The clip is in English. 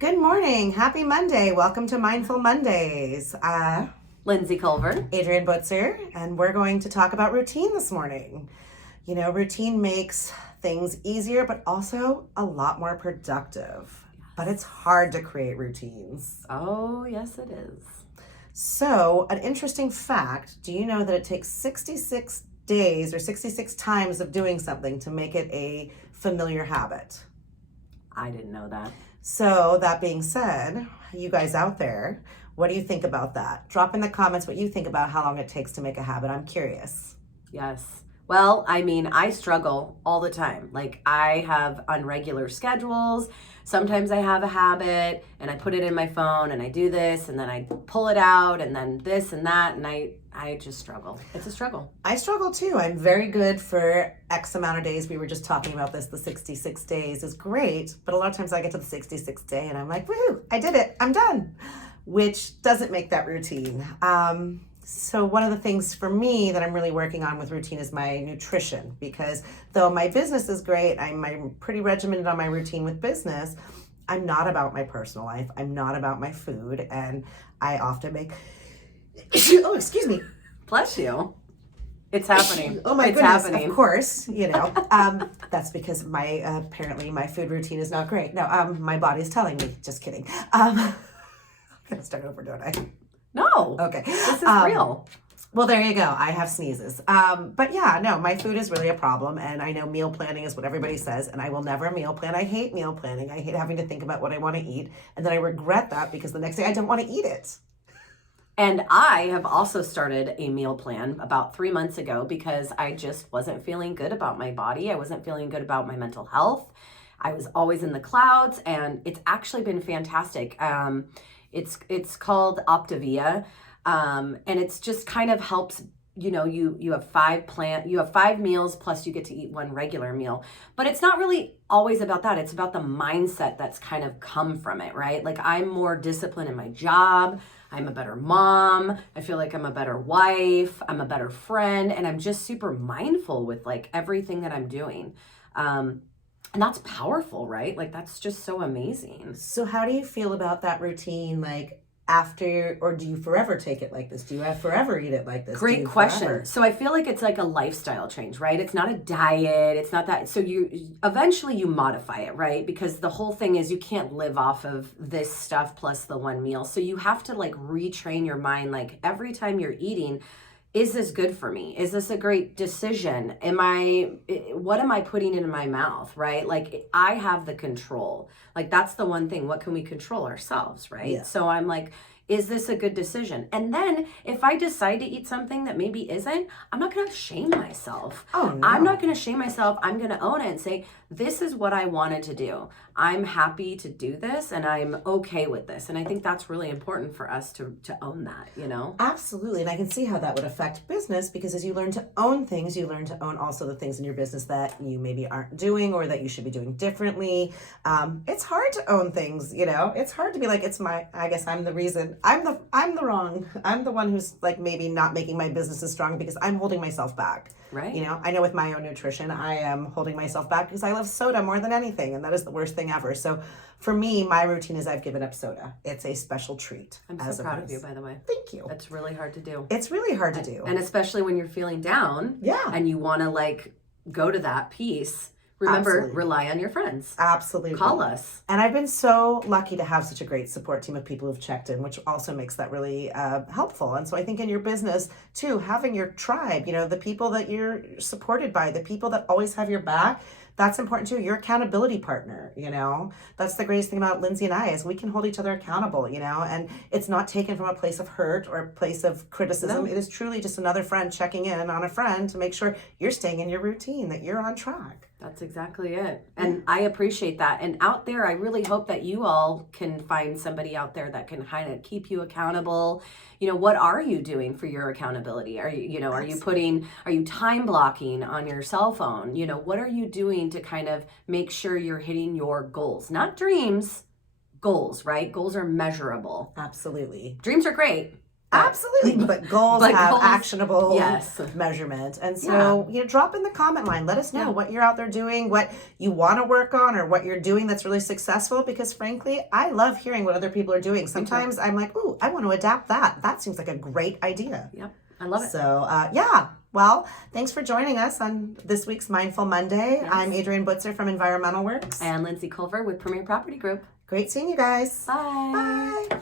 Good morning. Happy Monday. Welcome to Mindful Mondays. Lindsay Culver. Adrienne Butzer, and we're going to talk about routine this morning. You know, routine makes things easier, but also a lot more productive. But it's hard to create routines. Oh, yes, it is. So, an interesting fact, do you know that it takes 66 days or 66 times of doing something to make it a familiar habit? I didn't know that. So, that being said, you guys out there, what do you think about that? Drop in the comments what you think about how long it takes to make a habit. I'm curious. Yes. Well, I mean, I struggle all the time. Like, I have unregular schedules. Sometimes I have a habit and I put it in my phone and I do this and then I pull it out and then this and that. And I just struggle. It's a struggle. I struggle too. I'm very good for X amount of days. We were just talking about this. The 66 days is great, but a lot of times I get to the 66th day and I'm like, woohoo, I did it. I'm done, which doesn't make that routine. So one of the things for me that I'm really working on with routine is my nutrition, because though my business is great, I'm pretty regimented on my routine with business, I'm not about my personal life. I'm not about my food. And I often make, oh, excuse me. Bless you. It's happening. Oh my it's goodness, happening. Of course, you know. That's because apparently my food routine is not great. No, my body's telling me. Just kidding. I'm gonna start over, don't I? No. Okay. This is real. Well, there you go. I have sneezes. But yeah, no, my food is really a problem. And I know meal planning is what everybody says. And I will never meal plan. I hate meal planning. I hate having to think about what I want to eat. And then I regret that because the next day I don't want to eat it. And I have also started a meal plan about 3 months ago because I just wasn't feeling good about my body. I wasn't feeling good about my mental health. I was always in the clouds, and it's actually been fantastic. It's called Optavia, and it's just kind of helps. You know, you have you have 5 meals plus you get to eat one regular meal. But it's not really always about that. It's about the mindset that's kind of come from it, right? Like, I'm more disciplined in my job. I'm a better mom. I feel like I'm a better wife. I'm a better friend, and I'm just super mindful with like everything that I'm doing. And that's powerful, right? Like, that's just so amazing. So how do you feel about that routine, like after, or do you forever take it like this? Do you have forever eat it like this? Great question. So I feel like it's like a lifestyle change, right? It's not a diet. It's not that. So you eventually you modify it, right? Because the whole thing is you can't live off of this stuff plus the one meal. So you have to like retrain your mind. Like, every time you're eating, is this good for me? Is this a great decision? What am I putting in my mouth, right? Like, I have the control. Like, that's the one thing. What can we control? Ourselves, right? Yeah. So I'm like, is this a good decision? And then if I decide to eat something that maybe isn't, I'm not going to shame myself. Oh, no. I'm not going to shame myself. I'm going to own it and say, this is what I wanted to do. I'm happy to do this and I'm okay with this. And I think that's really important for us to own that, you know? Absolutely. And I can see how that would affect business, because as you learn to own things, you learn to own also the things in your business that you maybe aren't doing or that you should be doing differently. It's hard to own things, you know? It's hard to be like, I guess I'm the reason. I'm the wrong. I'm the one who's like maybe not making my business as strong because I'm holding myself back. Right. You know, I know with my own nutrition, I am holding myself back because I love soda more than anything. And that is the worst thing ever. So for me, my routine is I've given up soda. It's a special treat. I'm so proud of you, by the way. Thank you. That's really hard to do. It's really hard to do. And especially when you're feeling down. Yeah. And you want to like go to that piece. Remember, Absolutely. Rely on your friends. Absolutely. Call us. And I've been so lucky to have such a great support team of people who've checked in, which also makes that really helpful. And so I think in your business too, having your tribe, you know, the people that you're supported by, the people that always have your back, that's important too. Your accountability partner, you know, that's the greatest thing about Lindsay and I is we can hold each other accountable, you know, and it's not taken from a place of hurt or a place of criticism. No. It is truly just another friend checking in on a friend to make sure you're staying in your routine, that you're on track. That's exactly it. And I appreciate that. And out there, I really hope that you all can find somebody out there that can kind of keep you accountable. You know, what are you doing for your accountability? Are you time blocking on your cell phone? You know, what are you doing to kind of make sure you're hitting your goals? Not dreams, goals, right? Goals are measurable. Absolutely. Dreams are great. Absolutely. But goals have actionable yes. measurement. And so, drop in the comment line. Let us know what you're out there doing, what you want to work on, or what you're doing that's really successful. Because frankly, I love hearing what other people are doing. Sometimes I'm like, ooh, I want to adapt that. That seems like a great idea. Yep. I love it. So, well, thanks for joining us on this week's Mindful Monday. Yes. I'm Adrienne Butzer from Environmental Works. And Lindsay Culver with Premier Property Group. Great seeing you guys. Bye. Bye.